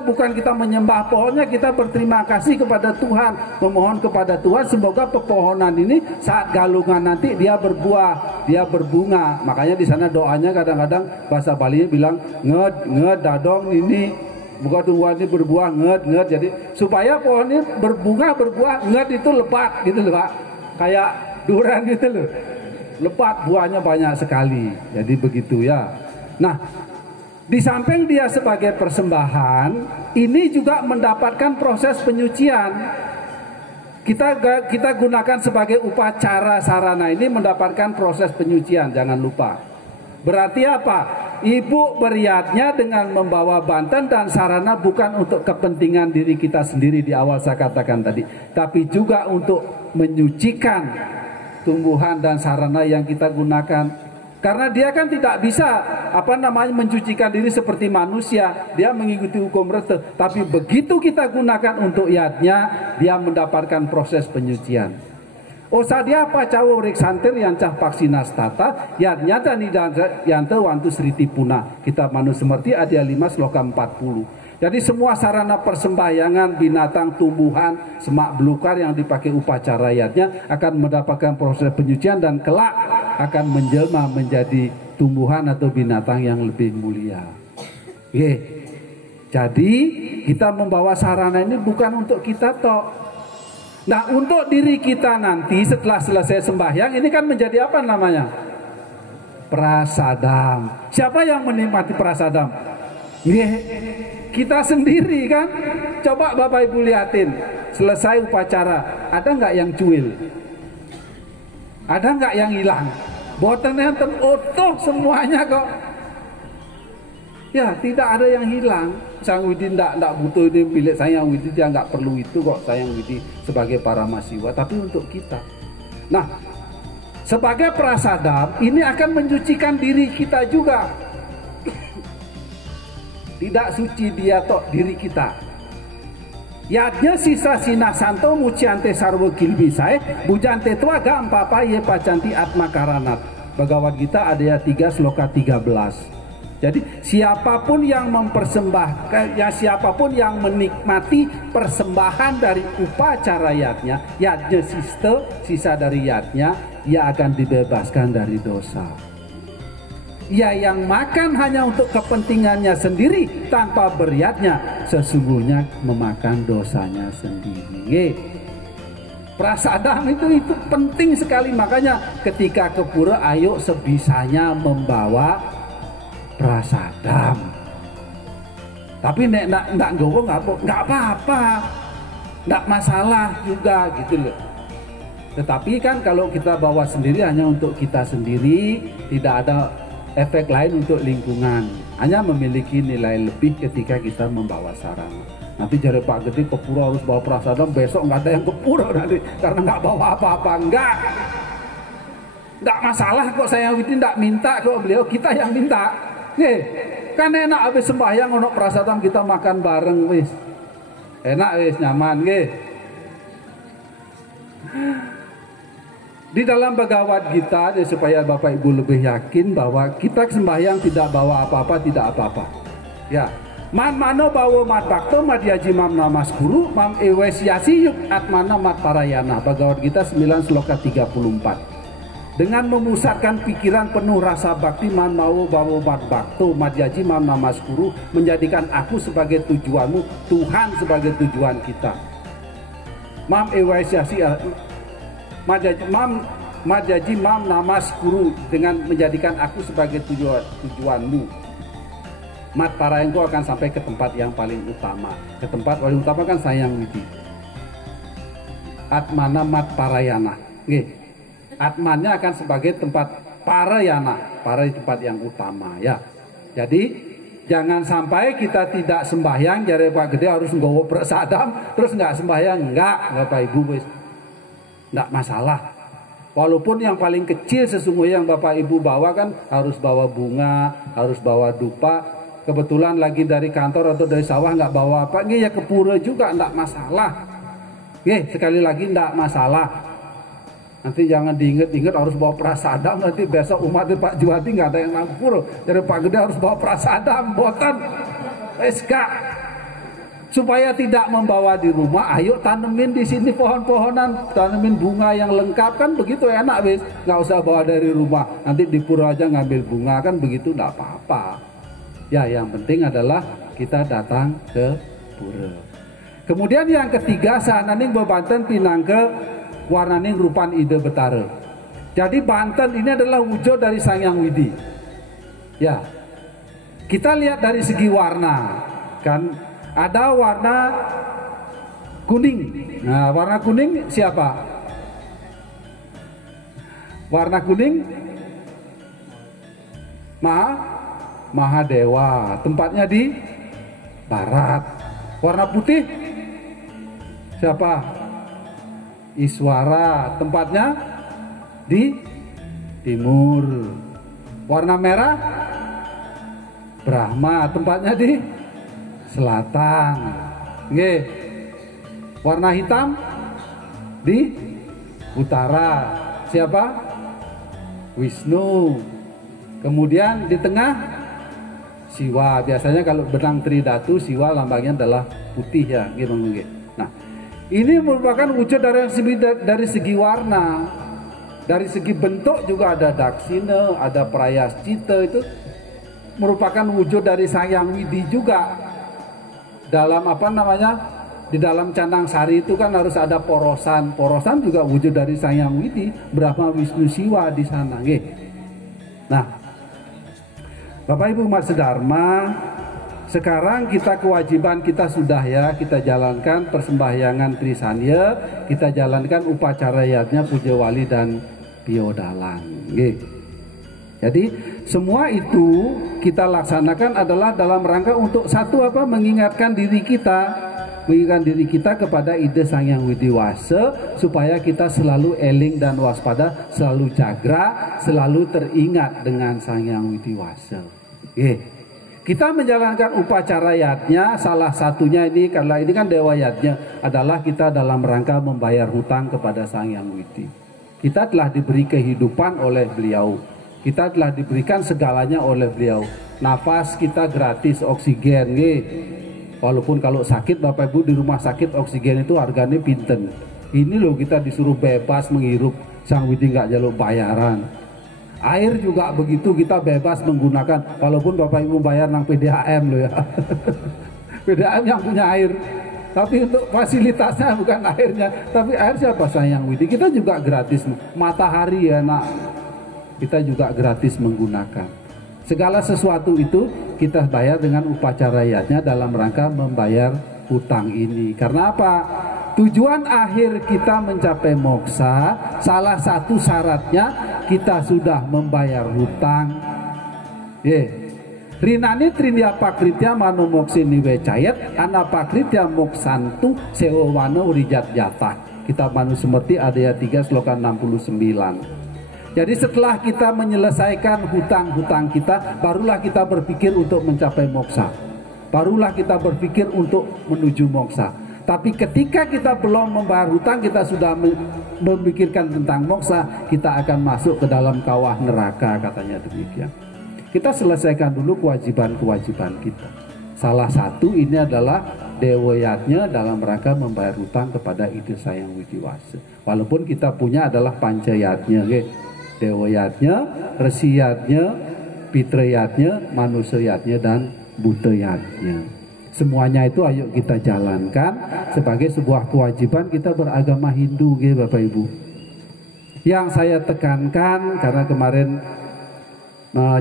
menyembah pohonnya, kita berterima kasih kepada Tuhan, memohon kepada Tuhan semoga pepohonan ini saat Galungan nanti dia berbuah, dia berbunga. Makanya di sana doanya kadang-kadang bahasa Bali bilang nged dadong ini bukan tumbuhan ini berbuah nged. Jadi supaya pohon ini berbuah nged itu lebat gitu loh Pak. Kayak durian gitu loh. Lebat buahnya banyak sekali. Jadi begitu ya. Nah, di samping dia sebagai persembahan, ini juga mendapatkan proses penyucian. Kita gunakan sebagai upacara sarana ini mendapatkan proses penyucian, jangan lupa. Berarti apa? Ibu beriatnya dengan membawa banten dan sarana bukan untuk kepentingan diri kita sendiri di awal saya katakan tadi, tapi juga untuk menyucikan tumbuhan dan sarana yang kita gunakan. Karena dia kan tidak bisa mencucikan diri seperti manusia, dia mengikuti hukum rete. Tapi begitu kita gunakan untuk yadnya, dia mendapatkan proses penyucian. Osadia apa cawo rik santir yang cah paksinas tata, yadnya dan yante wantu seriti puna. Kita manu semerti adia 5 sloka 40. Jadi semua sarana persembahyangan binatang, tumbuhan, semak belukar yang dipakai upacara yadnya akan mendapatkan proses penyucian dan kelak akan menjelma menjadi tumbuhan atau binatang yang lebih mulia. Jadi kita membawa sarana ini bukan untuk kita tok. Nah, untuk diri kita nanti setelah selesai sembahyang ini kan menjadi apa namanya? Prasadam. Siapa yang menikmati prasadam? Kita sendiri kan. Coba Bapak Ibu liatin, selesai upacara ada nggak yang cuil? Ada nggak yang hilang? Boten enten utuh semuanya kok. Ya, tidak ada yang hilang. Sang Widi tidak butuh ini milik Sang Widi, dia nggak perlu itu kok Sang Widi sebagai para mahasiswa, tapi untuk kita. Nah, sebagai prasadam ini akan mencucikan diri kita juga. Tidak suci dia tok diri kita. Yadnya sisa sina santo muciante sarwo kilbisai bujante tua gampapa ye pacanti atma karanat. Bhagavad Gita ada 3 sloka 13. Jadi siapapun yang mempersembahkan, ya siapapun yang menikmati persembahan dari upacara yadnya, yadnya sisa dari yadnya, ia akan dibebaskan dari dosa. Ia yang makan hanya untuk kepentingannya sendiri tanpa beryadnya, sesungguhnya memakan dosanya sendiri. Prasadam itu penting sekali, makanya ketika ke pura ayo sebisanya membawa prasadam. Tapi nek ndak nggowo nggak apa-apa, ndak masalah juga gitu loh. Tetapi kan kalau kita bawa sendiri hanya untuk kita sendiri, tidak ada efek lain untuk lingkungan, hanya memiliki nilai lebih ketika kita membawa sarana. Nanti jadi Pak Gede ke pura harus bawa prasadam, besok nggak ada yang ke pura nanti karena nggak bawa apa-apa. Nggak masalah kok, saya Widi nggak minta kok, beliau kita yang minta. Kan enak habis sembahyang ono prasadam kita makan bareng wis. Enak wis, nyaman nggih. Di dalam Bhagavad Gita supaya Bapak Ibu lebih yakin bahwa kita sembahyang tidak bawa apa-apa, tidak apa-apa. Ya. Man mano bawa mat bakto madyaji mam namas guru mam ewesyasi yuk atmana mat parayana. Bhagavad Gita 9 sloka 34. Dengan memusatkan pikiran penuh rasa bakti man mau bawa mat bakto madyaji mam namas guru, menjadikan aku sebagai tujuanmu, Tuhan sebagai tujuan kita. Mam ewesyasi madyaji mam namas guru, dengan menjadikan aku sebagai tujuanmu. Mat parayana akan sampai ke tempat yang paling utama. Ke tempat paling utama kan Sang Widi. Atmana mat parayana. Nggih. Atmannya akan sebagai tempat parayana, para tempat yang utama ya. Jadi jangan sampai kita tidak sembahyang jadi Pak Gede harus nggawa prasadam terus nggak sembahyang, enggak Bapak Ibu wis. Nggak masalah. Walaupun yang paling kecil sesungguhnya yang Bapak Ibu bawa kan harus bawa bunga, harus bawa dupa. Kebetulan lagi dari kantor atau dari sawah nggak bawa apa, nggih ya ke pura juga nggak masalah. Nggih, sekali lagi nggak masalah. Nanti jangan diinget-inget harus bawa prasadam, nanti besok umat Pak Juwadi nggak ada yang nangkur. Jadi Pak Gede harus bawa prasadam, boten. Kak, supaya tidak membawa di rumah, ayo tanemin di sini pohon-pohonan, tanemin bunga yang lengkap kan begitu enak wis. Nggak usah bawa dari rumah, nanti di pura aja ngambil bunga kan begitu, nggak apa-apa. Ya yang penting adalah kita datang ke pura. Kemudian yang ketiga, sananing bebanten pinangke warnaning rupan ide betara. Jadi Banten ini adalah wujud dari Sang Hyang Widi. Ya, kita lihat dari segi warna, kan ada warna kuning. Nah, warna kuning siapa? Warna kuning Mahadewa. Tempatnya di barat. Warna putih siapa? Iswara, tempatnya di timur. Warna merah Brahma, tempatnya di selatan. Nggih. Warna hitam di utara. Siapa? Wisnu. Kemudian di tengah Siwa. Biasanya kalau benang tridatu Siwa lambangnya adalah putih ya, nggih. Nah, ini merupakan wujud dari segi warna. Dari segi bentuk juga ada Daksina, ada Prayaschita, itu merupakan wujud dari Sang Hyang Widi juga. Dalam apa namanya? Di dalam Candang Sari itu kan harus ada porosan. Porosan juga wujud dari Sang Hyang Widi, Brahma Wisnu Siwa di sana, nggih. Nah, Bapak Ibu umat sedharma, sekarang kita kewajiban kita sudah ya, kita jalankan persembahyangan Trisanya, kita jalankan upacara yatnya Puja Wali dan Biodalan. Nggih. Jadi semua itu kita laksanakan adalah dalam rangka untuk satu apa, mengingatkan diri kita kepada ide Sang Hyang Widiwasa, supaya kita selalu eling dan waspada, selalu jagra, selalu teringat dengan Sang Hyang Widiwasa. Kita menjalankan upacara yatnya, salah satunya ini, karena ini kan dewa yatnya, adalah kita dalam rangka membayar hutang kepada Sang Hyang Widi. Kita telah diberi kehidupan oleh beliau, kita telah diberikan segalanya oleh beliau. Nafas kita gratis, oksigen, walaupun kalau sakit Bapak Ibu di rumah sakit oksigen itu harganya pinten. Ini loh kita disuruh bebas menghirup, Sang Widi nggak jaluk bayaran. Air juga begitu, kita bebas menggunakan, walaupun Bapak Ibu bayar nang PDAM loh ya. PDAM yang punya air, tapi untuk fasilitasnya bukan airnya, tapi air siapa? Sang Hyang Widi. Kita juga gratis, matahari ya nak, kita juga gratis menggunakan. Segala sesuatu itu kita bayar dengan upacara yatnya dalam rangka membayar hutang ini. Karena apa? Tujuan akhir kita mencapai moksa, salah satu syaratnya kita sudah membayar hutang. Rinani trindia pakritya mano moksini wecayat, anapakritya moksantu sewawano urijat jatah. Kitab Manu Semerti Adaya 3 sloka 69. Jadi setelah kita menyelesaikan hutang-hutang kita, barulah kita berpikir untuk mencapai moksa. Barulah kita berpikir untuk menuju moksa. Tapi ketika kita belum membayar hutang, kita sudah memikirkan tentang moksa, kita akan masuk ke dalam kawah neraka, katanya demikian. Kita selesaikan dulu kewajiban-kewajiban kita. Salah satu ini adalah dewayatnya dalam rangka membayar hutang kepada Ide Sang Hyang Widiwasa. Walaupun kita punya adalah pancayatnya, dewayatnya, resiyatnya, pitrayatnya, manusayatnya, dan butayatnya. Semuanya itu ayo kita jalankan sebagai sebuah kewajiban kita beragama Hindu, Bapak Ibu. Yang saya tekankan, karena kemarin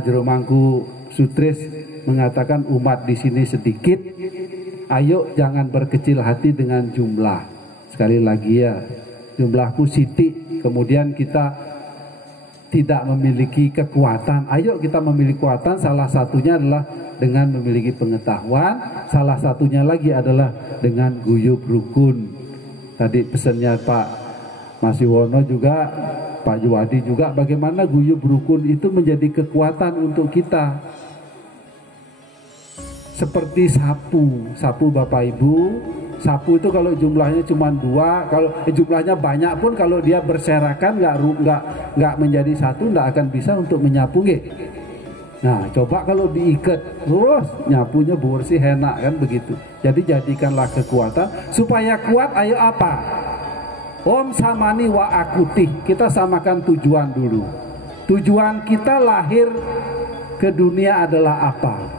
Jero Mangku Sutris mengatakan umat di sini sedikit, ayo jangan berkecil hati dengan jumlah. Sekali lagi ya, jumlahku sitik, kemudian kita tidak memiliki kekuatan. Ayo kita memiliki kekuatan, salah satunya adalah dengan memiliki pengetahuan, salah satunya lagi adalah dengan guyub rukun. Tadi pesannya Pak Masiwono juga, Pak Juwadi juga, bagaimana guyub rukun itu menjadi kekuatan untuk kita. Seperti sapu Bapak Ibu, sapu itu kalau jumlahnya cuma 2, kalau jumlahnya banyak pun kalau dia berserakan nggak menjadi satu, nggak akan bisa untuk menyapu. Nah, coba kalau diikat terus nyapunya bersih, enak kan begitu. Jadi jadikanlah kekuatan supaya kuat. Ayo apa? Om samani wa akuti. Kita samakan tujuan dulu. Tujuan kita lahir ke dunia adalah apa?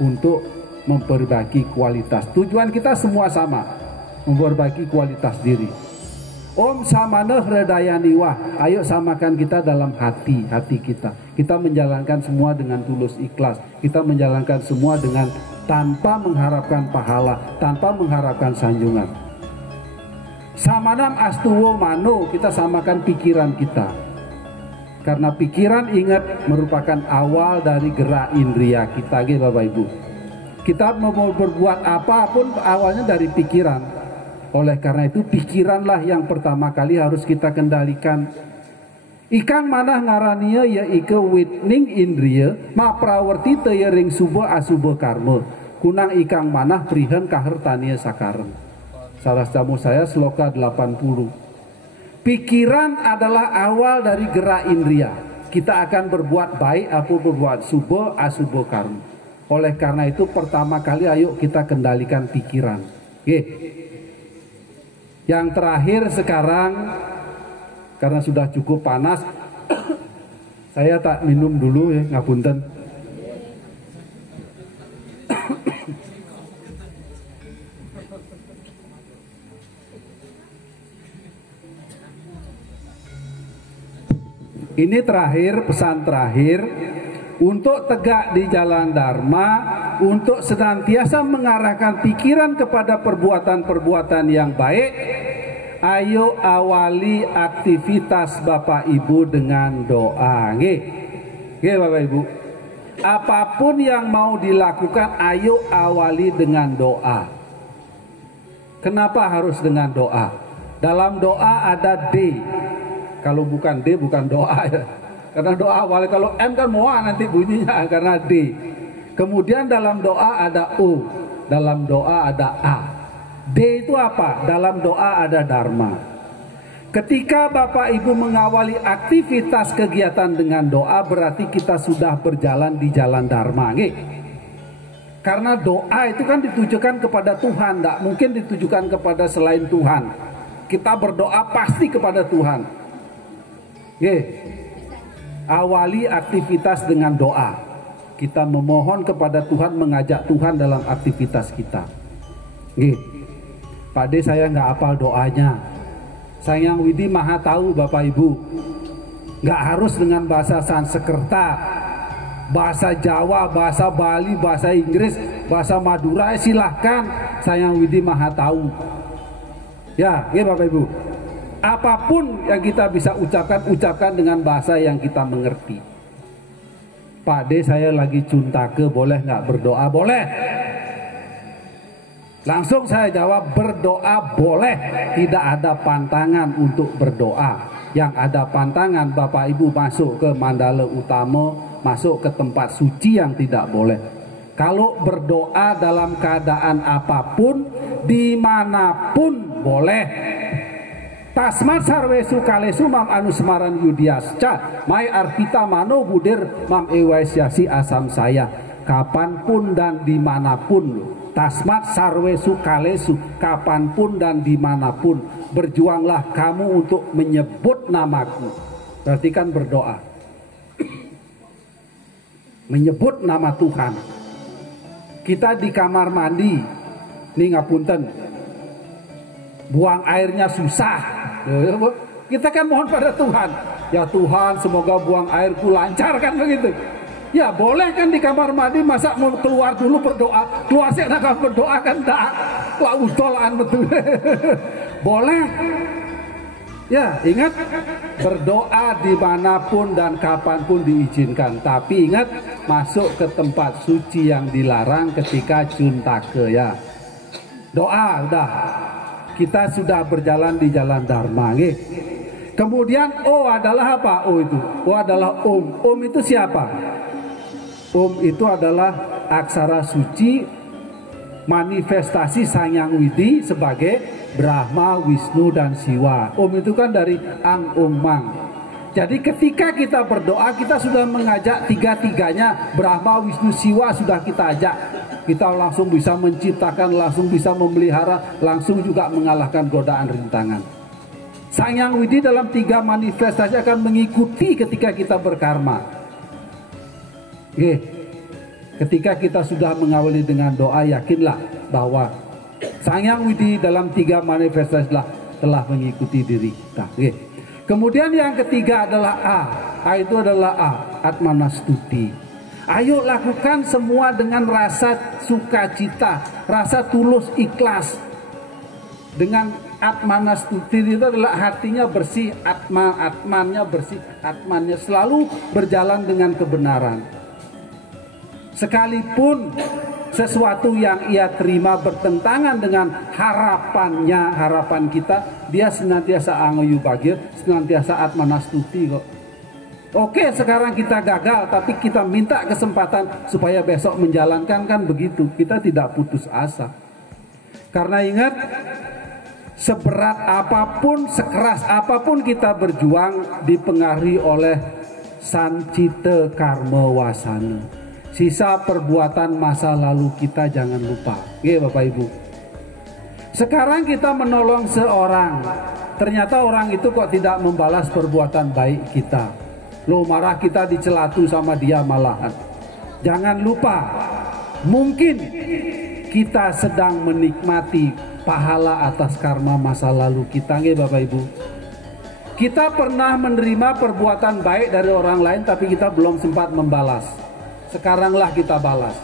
Untuk memperbaiki kualitas. Tujuan kita semua sama, memperbaiki kualitas diri. Om samana hridayaniwah. Ayo samakan kita dalam hati kita. Kita menjalankan semua dengan tulus ikhlas. Kita menjalankan semua dengan tanpa mengharapkan pahala, tanpa mengharapkan sanjungan. Samanam astuwo mano, kita samakan pikiran kita. Karena pikiran, ingat, merupakan awal dari gerak indria kita, Bapak Ibu. Kita mau berbuat apapun awalnya dari pikiran. Oleh karena itu pikiranlah yang pertama kali harus kita kendalikan. Ikang manah ngarania ya ike witning indriya ma prawerti taya ring suba asuba karma. Kunang ikang manah prihen kahertania sakareng. Salah tamu saya sloka 80. Pikiran adalah awal dari gerak indria. Kita akan berbuat baik atau berbuat suba asuba karma. Oleh karena itu pertama kali ayo kita kendalikan pikiran. Yang terakhir sekarang, karena sudah cukup panas, saya tak minum dulu ya, ngapunten. Ini terakhir, pesan terakhir, untuk tegak di jalan Dharma, untuk senantiasa mengarahkan pikiran kepada perbuatan-perbuatan yang baik. Ayo awali aktivitas Bapak Ibu dengan doa. Oke Bapak Ibu, apapun yang mau dilakukan, ayo awali dengan doa. Kenapa harus dengan doa? Dalam doa ada D. Kalau bukan D bukan doa ya. Karena doa awalnya, kalau M kan moa nanti bunyinya karena D. Kemudian dalam doa ada O, dalam doa ada A. D itu apa? Dalam doa ada dharma. Ketika Bapak Ibu mengawali aktivitas kegiatan dengan doa, berarti kita sudah berjalan di jalan dharma. Karena doa itu kan ditujukan kepada Tuhan, tidak mungkin ditujukan kepada selain Tuhan. Kita berdoa pasti kepada Tuhan. Awali aktivitas dengan doa. Kita memohon kepada Tuhan, mengajak Tuhan dalam aktivitas kita. Pak D, saya nggak hafal doanya. Sang Widi Maha tahu Bapak Ibu. Nggak harus dengan bahasa Sanskerta, bahasa Jawa, bahasa Bali, bahasa Inggris, bahasa Madura, silahkan. Sang Widi Maha tahu. Ya, Bapak Ibu. Apapun yang kita bisa ucapkan dengan bahasa yang kita mengerti. Pak D, saya lagi cuntake, boleh nggak berdoa? Boleh. Langsung saya jawab, berdoa boleh. Tidak ada pantangan untuk berdoa. Yang ada pantangan, Bapak Ibu masuk ke Mandala Utama, masuk ke tempat suci yang tidak boleh. Kalau berdoa dalam keadaan apapun, dimanapun boleh. Tasmat sarwesu kalesu mam anusmaran yudiasca mai arpita mano budir mam ewaisiasi asam saya. Kapanpun dan dimanapun, tasmat sarwesu kalesu, kapanpun dan dimanapun, berjuanglah kamu untuk menyebut namaku. Berarti kan berdoa, menyebut nama Tuhan. Kita di kamar mandi, nih ngapunten, buang airnya susah. Kita kan mohon pada Tuhan, ya Tuhan semoga buang airku lancar, kan begitu. Ya boleh kan di kamar mandi, masa mau keluar dulu berdoa, keluar sih nak berdoa kan tak, lautolan betul. Boleh. Ya ingat, berdoa dimanapun dan kapanpun diizinkan. Tapi ingat, masuk ke tempat suci yang dilarang ketika cuntake ya. Doa udah, kita sudah berjalan di jalan dharma. Kemudian O adalah apa? O itu, O adalah Om. Om itu siapa? Om itu adalah aksara suci, manifestasi Sang Hyang Widi sebagai Brahma, Wisnu dan Siwa. Om itu kan dari Ang Om Mang. Jadi ketika kita berdoa, kita sudah mengajak tiga-tiganya, Brahma, Wisnu, Siwa sudah kita ajak. Kita langsung bisa menciptakan, langsung bisa memelihara, langsung juga mengalahkan godaan rintangan. Sang Hyang Widi dalam tiga manifestasi akan mengikuti ketika kita berkarma. Ketika kita sudah mengawali dengan doa, yakinlah bahwa Sang Hyang Widi dalam tiga manifestasi telah mengikuti diri kita. Kemudian yang ketiga adalah A. A itu adalah A, Atmanastuti. Ayo lakukan semua dengan rasa sukacita, rasa tulus ikhlas. Dengan Atmanastuti itu adalah hatinya bersih, atmannya bersih, atmannya selalu berjalan dengan kebenaran. Sekalipun sesuatu yang ia terima bertentangan dengan harapannya, harapan kita, dia senantiasa angoyu bagir, senantiasa Atmanastuti kok. Oke, sekarang kita gagal, tapi kita minta kesempatan supaya besok menjalankan, kan begitu. Kita tidak putus asa. Karena ingat, seberat apapun, sekeras apapun kita berjuang, dipengaruhi oleh sancita karma wasana. Sisa perbuatan masa lalu kita jangan lupa. Bapak Ibu. Sekarang kita menolong seorang, ternyata orang itu kok tidak membalas perbuatan baik kita. Lo marah, kita dicelatu sama dia malahan. Jangan lupa, mungkin kita sedang menikmati pahala atas karma masa lalu kita. Bapak Ibu. Kita pernah menerima perbuatan baik dari orang lain, tapi kita belum sempat membalas. Sekaranglah kita balas.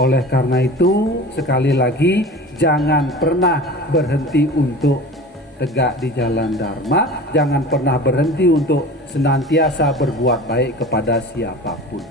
Oleh karena itu, sekali lagi, jangan pernah berhenti untuk tegak di jalan Dharma, jangan pernah berhenti untuk senantiasa berbuat baik kepada siapapun.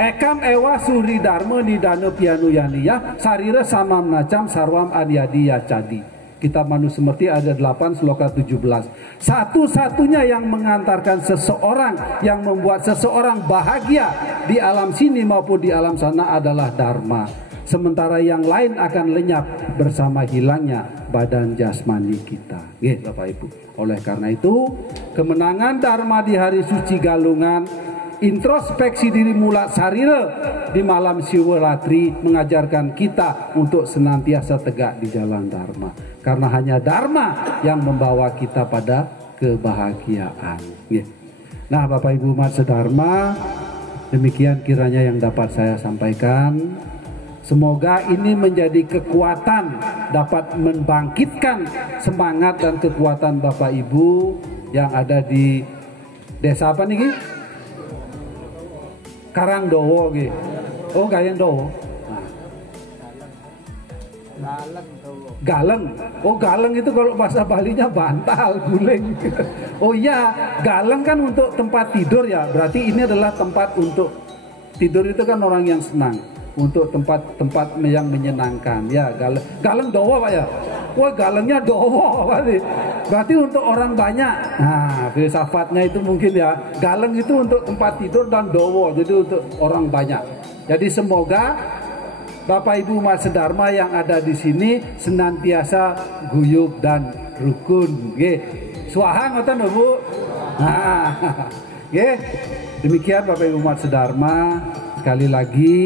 Ekam ewa suri dharma nidana pianu yaniyah sarira samam nacam sarwam adyadiya cadi. Kitab Manusemerti ada 8 sloka 17. Satu-satunya yang mengantarkan seseorang, yang membuat seseorang bahagia di alam sini maupun di alam sana adalah Dharma. Sementara yang lain akan lenyap bersama hilangnya badan jasmani kita. Bapak Ibu. Oleh karena itu, kemenangan Dharma di hari suci Galungan, introspeksi diri mulat sarira di malam Siwaratri mengajarkan kita untuk senantiasa tegak di jalan Dharma. Karena hanya Dharma yang membawa kita pada kebahagiaan. Nah, Bapak Ibu umat sedharma, demikian kiranya yang dapat saya sampaikan. Semoga ini menjadi kekuatan, dapat membangkitkan semangat dan kekuatan Bapak Ibu yang ada di desa apa nih? Karangdowo gitu. Oh, Gayangdowo. Galeng. Oh, galeng itu kalau bahasa Balinya bantal, guling. Oh iya, galeng kan untuk tempat tidur ya. Berarti ini adalah tempat untuk tidur, itu kan orang yang senang. Untuk tempat-tempat yang menyenangkan. Ya, galeng. Galeng dowo Pak ya. Wah, galengnya dowo berarti untuk orang banyak. Nah, filsafatnya itu mungkin ya. Galeng itu untuk tempat tidur dan dowo, jadi untuk orang banyak. Jadi semoga Bapak Ibu umat sedharma yang ada di sini senantiasa guyub dan rukun. Swaha ngoten Bu. Nah, demikian Bapak Ibu umat sedharma, sekali lagi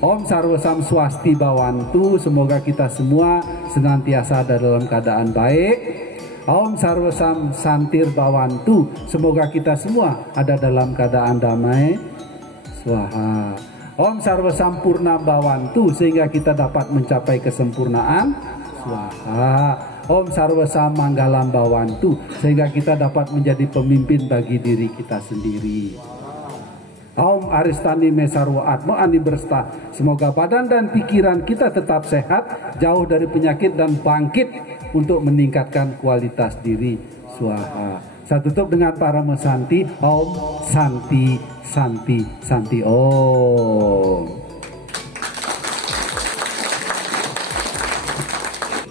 Om Sarwa Sam Swasti Bawantu, semoga kita semua senantiasa ada dalam keadaan baik. Om Sarwa Sam Santir Bawantu, semoga kita semua ada dalam keadaan damai. Swaha. Om Sarwa Sampurna Bawantu, sehingga kita dapat mencapai kesempurnaan. Swaha. Om Sarwa Samanggalam Bawantu, sehingga kita dapat menjadi pemimpin bagi diri kita sendiri. Om Aristani Mesarwa Atma Ani Bersta, semoga badan dan pikiran kita tetap sehat, jauh dari penyakit dan bangkit untuk meningkatkan kualitas diri. Swaha. Saya tutup dengan para mesanti. Om Santi Santi Santi Om.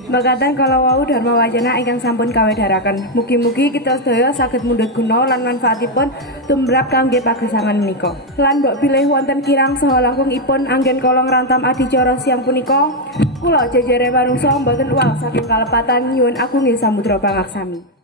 Makatan kalau wau dharma wacana ingkang sampun kawedharaken. Mugi-mugi kita sedaya saged mundhut guna lan manfaatipun tumrap kangge pagesangan menika. Lan mbok bilih wonten kirang saha langkungipun anggen kala ngrantam adicara siang punika, kula jejere manungsa mboten uwal saking kalepatan nyuwun agunging samudra pangaksami.